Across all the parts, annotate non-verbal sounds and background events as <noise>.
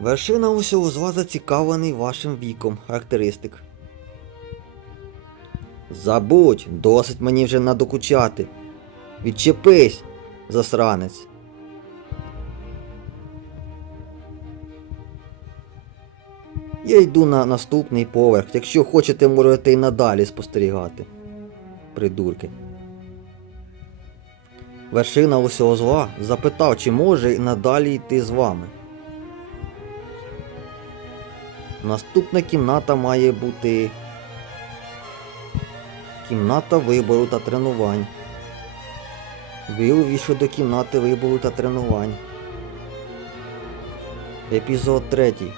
Вершина усього зла зацікавлений вашим віком характеристик. Забудь, досить мені вже надокучати. Відчепись, засранець. Я йду на наступний поверх. Якщо хочете, можете й надалі спостерігати. Придурки. Вершина усього зла запитав, чи може й надалі йти з вами. Наступна кімната має бути. Кімната вибору та тренувань. Ви увійшли до кімнати вибору та тренувань. Епізод третій.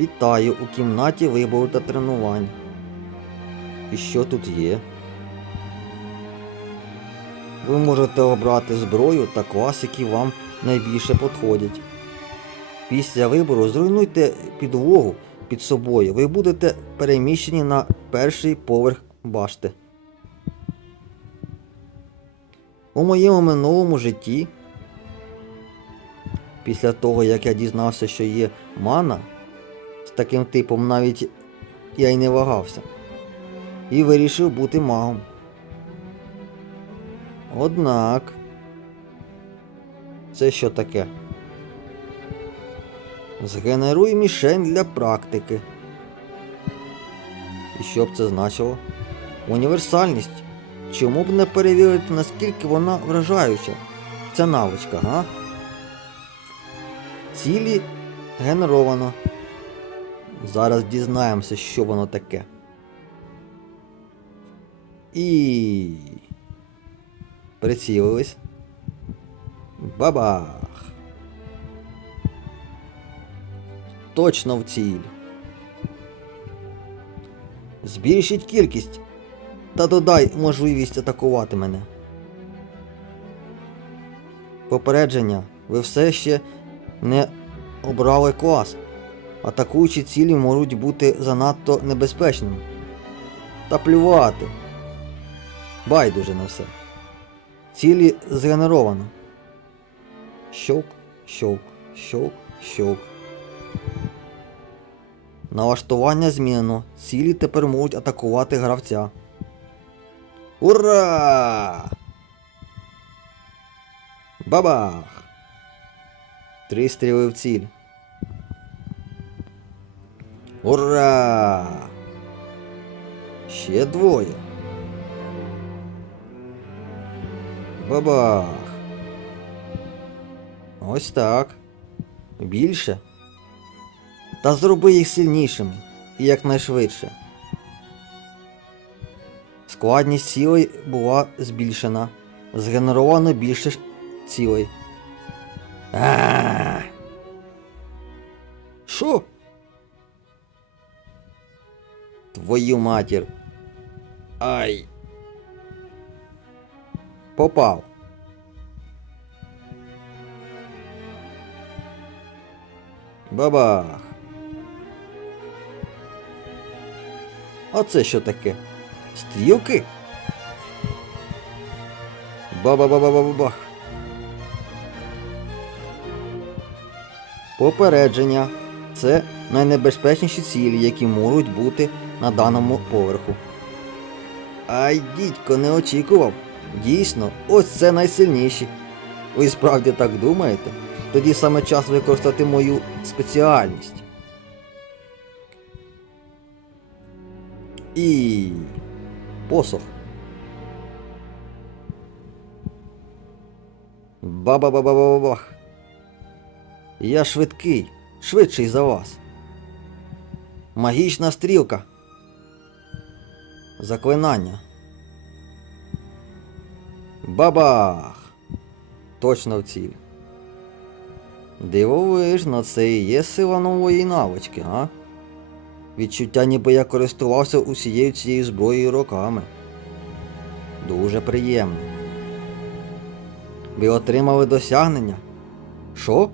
Вітаю у кімнаті вибору та тренувань. І що тут є? Ви можете обрати зброю та клас, які вам найбільше підходять. Після вибору зруйнуйте підлогу під собою. Ви будете переміщені на перший поверх башти. У моєму минулому житті, після того як я дізнався, що є мана, з таким типом навіть я й не вагався. І вирішив бути магом. Однак. Це що таке? Згенеруй мішень для практики. І що б це значило? Універсальність. Чому б не перевірити, наскільки вона вражаюча? Ця навичка, га? Цілі генеровано. Зараз дізнаємося, що воно таке. І. Прицілились. Бабах. Точно в ціль. Збільшіть кількість. Та додай можливість атакувати мене. Попередження. Ви все ще не обрали клас. Атакуючі цілі можуть бути занадто небезпечними. Та плювати. Байдуже на все. Цілі згенеровано. Щовк, щовк, щовк, щовк. Налаштування змінено. Цілі тепер можуть атакувати гравця. Ура! Бабах! Три стріли в ціль. Ура! Ще двоє. Бабах. Ось так. Більше. Та зроби їх сильнішими і якнайшвидше. Складність цілей була збільшена. Згенеровано більше цілей. А. Що? Твою матір. Ай. Попав. Бабах. А це що таке? Стрілки? Ба-ба-ба-ба-ба-бах. Попередження. Це найнебезпечніші цілі, які можуть бути на даному поверху. Ай, дідько, не очікував. Дійсно, ось це найсильніші. Ви справді так думаєте? Тоді саме час використати мою спеціальність. І. Посох. Ба-ба-ба-ба-ба-бах. Я швидкий, швидший за вас. Магічна стрілка. Заклинання. Бабах! Точно в ціль. Дивовижно, це і є сила нової навички, а? Відчуття, ніби я користувався усією цією зброєю роками. Дуже приємно. Ви отримали досягнення? Що?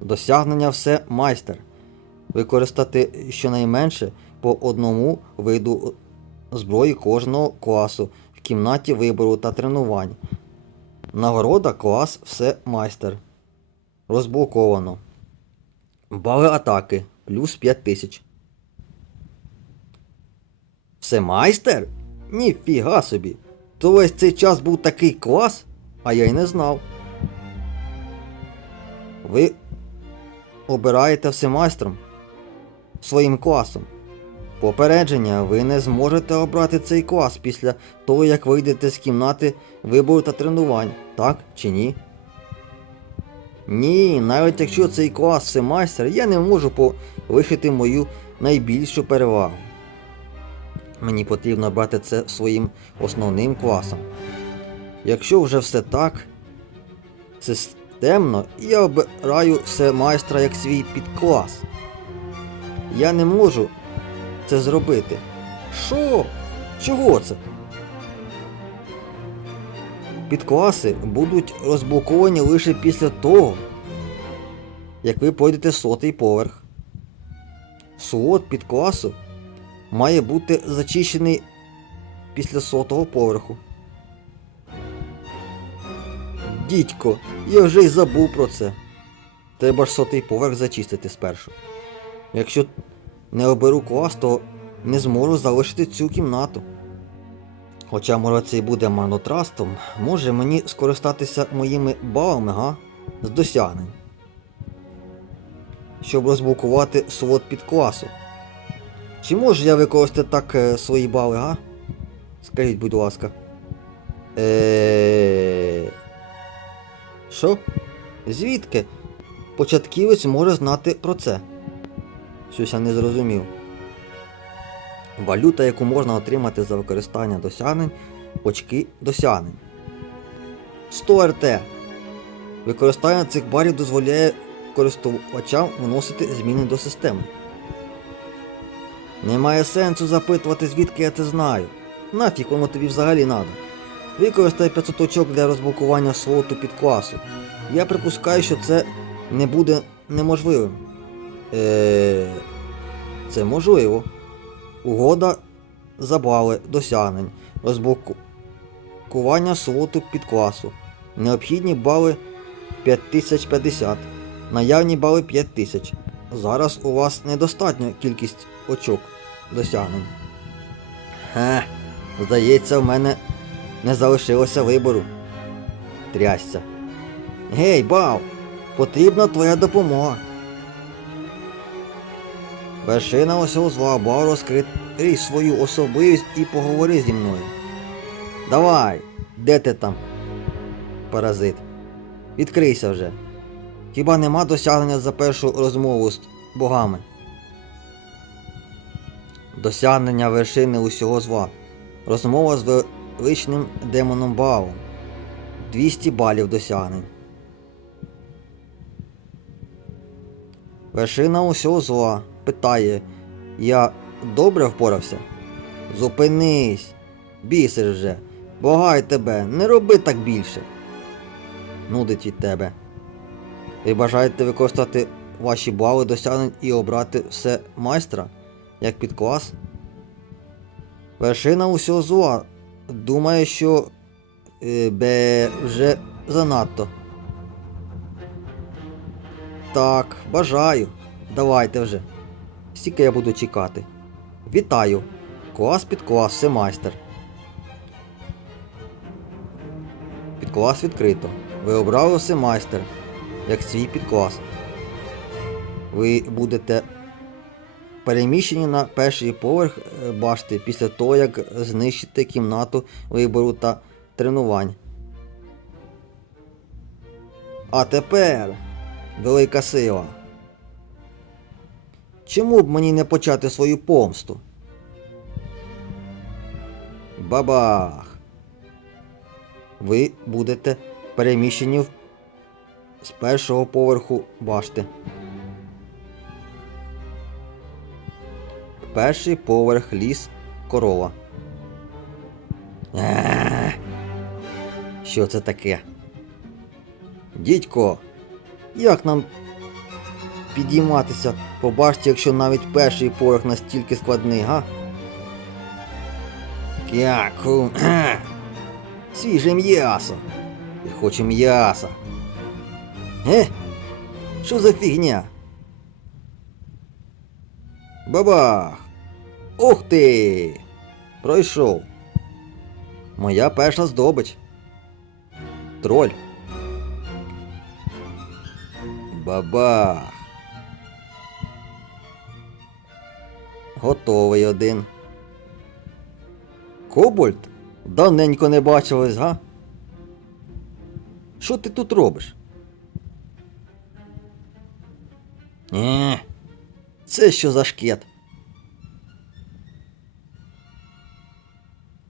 Досягнення все майстер. Використати щонайменше по одному виду зброї кожного класу кімнаті вибору та тренувань. Нагорода клас все майстер. Розблоковано. Бали атаки плюс 5000. Все майстер? Ніфіга собі. То весь цей час був такий клас, а я й не знав. Ви обираєте всемайстром своїм класом. Попередження, ви не зможете обрати цей клас після того, як вийдете з кімнати вибору та тренувань, так чи ні? Ні, навіть якщо цей клас всемайстер, я не можу полишити мою найбільшу перевагу. Мені потрібно брати це своїм основним класом. Якщо вже все так системно, я обираю все майстра як свій підклас. Я не можу це зробити. Що? Чого це? Підкласи будуть розблоковані лише після того, як ви пройдете сотий поверх. Слот підкласу має бути зачищений після сотого поверху. Дідько, я вже й забув про це. Треба ж сотий поверх зачистити спершу. Якщо не оберу клас, то не зможу залишити цю кімнату. Хоча може це й буде марнотрастом, може мені скористатися моїми балами, га? З досягнень. Щоб розблокувати слот під класу. Чи можу я використати так е, свої бали, га? Скажіть, будь ласка. Е. Що? Звідки? Початківець може знати про це. Щось я не зрозумів. Валюта, яку можна отримати за використання досягнень, очки досягнень. 100 РТ. Використання цих барів дозволяє користувачам вносити зміни до системи. Немає сенсу запитувати, звідки я це знаю. Нафіг воно тобі взагалі надо. Використай 500 очок для розблокування слоту під класу. Я припускаю, що це не буде неможливим. Е, Це можливо. Угода забали досягнень. Розблокування слоту під класу. Необхідні бали 5050. Наявні бали 5000. Зараз у вас недостатня кількість очок досягнень. Хе, здається, в мене не залишилося вибору. Трясся. Гей, бав! Потрібна твоя допомога. Вершина усього зла, бав розкрий свою особливість і поговори зі мною. Давай, де ти там? Паразит. Відкрийся вже. Хіба нема досягнення за першу розмову з богами? Досягнення вершини усього зла. Розмова з величним демоном Баалом. 200 балів досягнень. Вершина усього зла. Питає. Я добре впорався? Зупинись. Бісиш вже. Благай тебе, не роби так більше. Нудить від тебе. Ви бажаєте використати ваші бали досягнень і обрати все майстра, як під клас? Вершина усього зла. Думає, що е, бе вже занадто. Так, бажаю. Давайте вже. Стільки я буду чекати. Вітаю! Клас під клас, все майстер. Під клас відкрито. Ви обрали все майстер, як свій підклас. Ви будете переміщені на перший поверх е, башти після того, як знищите кімнату вибору та тренувань. А тепер, велика сила. Чому б мені не почати свою помсту? Бабах! Ви будете переміщені з першого поверху башти. Перший поверх ліс корова. Е, Що це таке? Дідько, як нам підійматися по башті, якщо навіть перший поверх настільки складний, га? Кяку. <clears throat> Свіже м'ясо. Я хочу м'яса. Е? Що за фігня? Бабах! Ух ти! Пройшов. Моя перша здобич. Троль. Бабах. Готовий один. Кобальт? Давненько не бачились, га? Що ти тут робиш? Е, це що за шкет?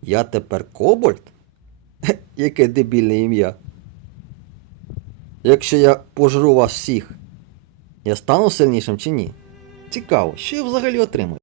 Я тепер Кобальт? Яке дебільне ім'я. Якщо я пожру вас всіх, я стану сильнішим чи ні? Цікаво, що я взагалі отримую?